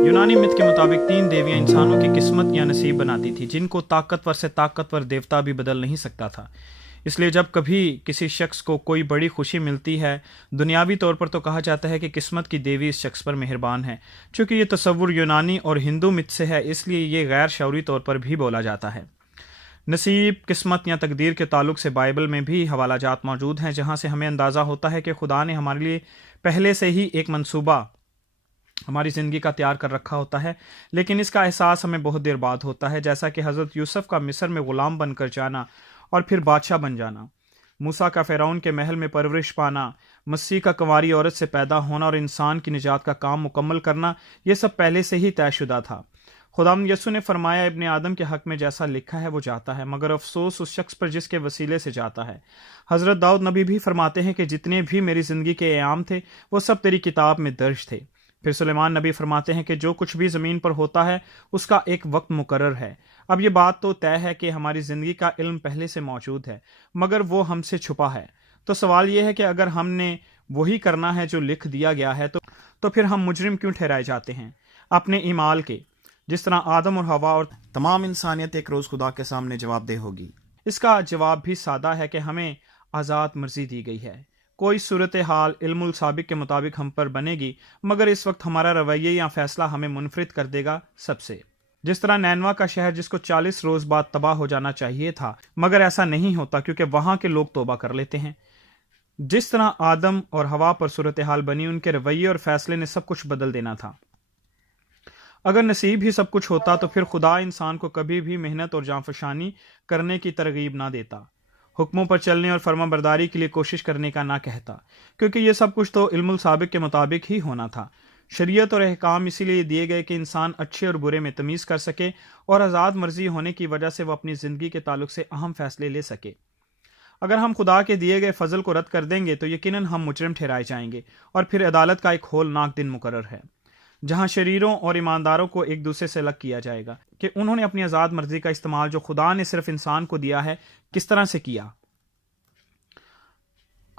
यूनानी मिथ के मुताबिक 3 देवियां इंसानों की किस्मत या नसीब बनाती थी, जिनको ताकतवर से ताकतवर देवता भी बदल नहीं सकता था। इसलिए जब कभी किसी शख्स को कोई बड़ी खुशी मिलती है, दुनियावी तौर पर तो कहा जाता है कि किस्मत की देवी इस शख्स पर मेहरबान है। चूँकि ये तसव्वुर यूनानी और हिंदू मिथ से है, इसलिए ये गैर शऊरी तौर पर भी बोला जाता है। नसीब, किस्मत या तकदीर के ताल्लुक से बाइबल में भी हवाला जात मौजूद हैं, जहाँ से हमें अंदाज़ा होता है कि खुदा ने हमारे लिए पहले से ही एक मंसूबा हमारी ज़िंदगी का तैयार कर रखा होता है, लेकिन इसका एहसास हमें बहुत देर बाद होता है, जैसा कि हज़रत यूसुफ का मिस्र में ग़ुलाम बनकर जाना और फिर बादशाह बन जाना, मूसा का फ़िरौन के महल में परवरिश पाना, मसीह का कुंवारी औरत से पैदा होना और इंसान की निजात का काम मुकम्मल करना, ये सब पहले से ही तयशुदा था। खुदाम यसु ने फरमाया, इब्ने आदम के हक़ में जैसा लिखा है वो जाता है, मगर अफसोस उस शख्स पर जिसके वसीले से जाता है। हज़रत दाऊद नबी भी फरमाते हैं कि जितने भी मेरी ज़िंदगी के एयाम थे वो सब तेरी किताब में दर्ज थे। फिर सुलेमान नबी फरमाते हैं कि जो कुछ भी ज़मीन पर होता है उसका एक वक्त मुकर्रर है। अब ये बात तो तय है कि हमारी ज़िंदगी का इल्म पहले से मौजूद है, मगर वो हमसे छुपा है। तो सवाल ये है कि अगर हमने वही करना है जो लिख दिया गया है तो फिर हम मुजरिम क्यों ठहराए जाते हैं अपने ईमाल के, जिस तरह आदम और हवा और तमाम इंसानियत एक रोज़ खुदा के सामने जवाबदेह होगी। इसका जवाब भी सादा है कि हमें आज़ाद मर्जी दी गई है। कोई सूरत हाल इल्मुल साबिक के मुताबिक हम पर बनेगी, मगर इस वक्त हमारा रवैया या फैसला हमें मुनफरिद कर देगा सबसे। जिस तरह नैनवा का शहर, जिसको 40 रोज़ बाद तबाह हो जाना चाहिए था, मगर ऐसा नहीं होता क्योंकि वहाँ के लोग तौबा कर लेते हैं। जिस तरह आदम और हवा पर सूरत हाल बनी, उनके रवैये और फैसले ने सब कुछ बदल देना था। अगर नसीब ही सब कुछ होता तो फिर खुदा इंसान को कभी भी मेहनत और जांफशानी करने की तरगीब ना देता, हुक्मों पर चलने और फर्माबरदारी के लिए कोशिश करने का ना कहता, क्योंकि ये सब कुछ तो इल्मुल साबिक के मुताबिक ही होना था। शरीयत और अहकाम इसीलिए दिए गए कि इंसान अच्छे और बुरे में तमीज़ कर सके और आज़ाद मर्जी होने की वजह से वह अपनी ज़िंदगी के ताल्लुक से अहम फैसले ले सके। अगर हम खुदा के दिए गए फजल को रद्द कर देंगे तो यकीनन हम मुजरिम ठहराए जाएंगे और फिर अदालत का एक होलनाक दिन मुकर्रर है, जहां शरीरों और ईमानदारों को एक दूसरे से अलग किया जाएगा कि उन्होंने अपनी आज़ाद मर्जी का इस्तेमाल जो खुदा ने सिर्फ इंसान को दिया है किस तरह से किया।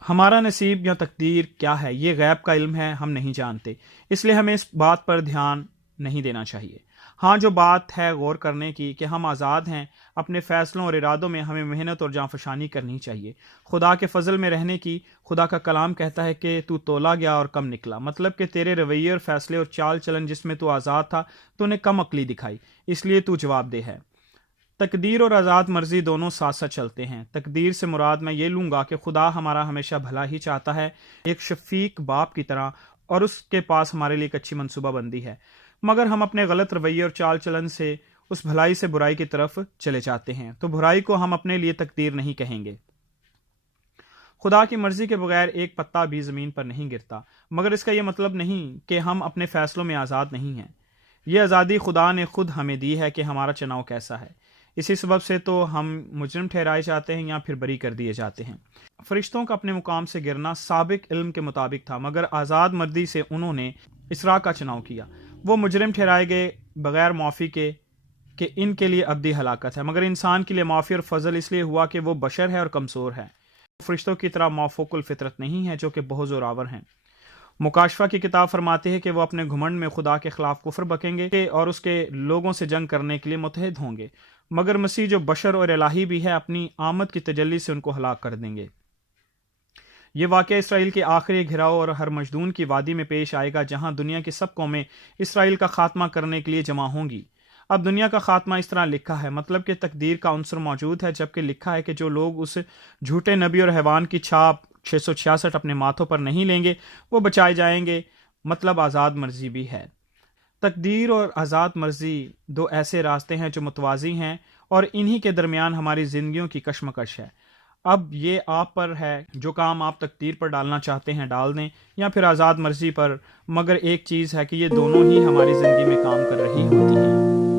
हमारा नसीब या तकदीर क्या है, ये गैब का इल्म है, हम नहीं जानते, इसलिए हमें इस बात पर ध्यान नहीं देना चाहिए। हाँ, जो बात है गौर करने की कि हम आज़ाद हैं, अपने फ़ैसलों और इरादों में हमें मेहनत और जांफशानी करनी चाहिए, खुदा के फजल में रहने की। खुदा का कलाम कहता है कि तू तोला गया और कम निकला, मतलब कि तेरे रवैये और फैसले और चाल चलन जिसमें तू आज़ाद था, तूने कम अक्ली दिखाई, इसलिए तू जवाबदेह है। तकदीर और आज़ाद मर्जी दोनों साथ साथ चलते हैं। तकदीर से मुराद मैं ये लूँगा कि खुदा हमारा हमेशा भला ही चाहता है, एक शफीक बाप की तरह, और उसके पास हमारे लिए एक अच्छी मनसूबाबंदी है, मगर हम अपने गलत रवैये और चाल चलन से उस भलाई से बुराई की तरफ चले जाते हैं, तो बुराई को हम अपने लिए तकदीर नहीं कहेंगे। खुदा की मर्जी के बगैर एक पत्ता भी ज़मीन पर नहीं गिरता, मगर इसका यह मतलब नहीं कि हम अपने फ़ैसलों में आज़ाद नहीं हैं। यह आज़ादी खुदा ने खुद हमें दी है कि हमारा चुनाव कैसा है। इसी सबब से तो हम मुजरिम ठहराए जाते हैं या फिर बरी कर दिए जाते हैं। फरिश्तों का अपने मुकाम से गिरना साबिक इल्म के मुताबिक था, मगर आज़ाद मर्दी से उन्होंने इसरा का चुनाव किया। वो मुजरिम ठहराए गए बगैर माफ़ी के कि इनके लिए अब्दी हलाकत है, मगर इंसान के लिए माफ़ी और फजल इसलिए हुआ कि वो बशर है और कमज़ोर है, फरिश्तों की तरह मौफूकुल फितरत नहीं है जो कि बहुत ज़ोरावर हैं। मुकाशफा की किताब फरमाती है कि वो अपने घुमंड में खुदा के खिलाफ कुफ्र बकेंगे और उसके लोगों से जंग करने के लिए मुतहद होंगे, मगर मसीह जो बशर और इलाही भी है अपनी आमद की तजल्ली से उनको हलाक कर देंगे। ये वाक़या इसराइल के आखिरी घिराव और हर मजदून की वादी में पेश आएगा, जहां दुनिया की सब कौमें इसराइल का खात्मा करने के लिए जमा होंगी। अब दुनिया का खात्मा इस तरह लिखा है, मतलब कि तकदीर का अंसर मौजूद है, जबकि लिखा है कि जो लोग उस झूठे नबी और हैवान की छाप 666 अपने माथों पर नहीं लेंगे वो बचाए जाएंगे, मतलब आज़ाद मर्जी भी है। तकदीर और आज़ाद मर्जी दो ऐसे रास्ते हैं जो मुतवाज़ी हैं और इन्हीं के दरमियान हमारी ज़िंदगियों की कशमकश है। अब ये आप पर है, जो काम आप तकदीर पर डालना चाहते हैं डाल दें या फिर आज़ाद मर्जी पर, मगर एक चीज़ है कि ये दोनों ही हमारी ज़िंदगी में काम कर रही होती हैं।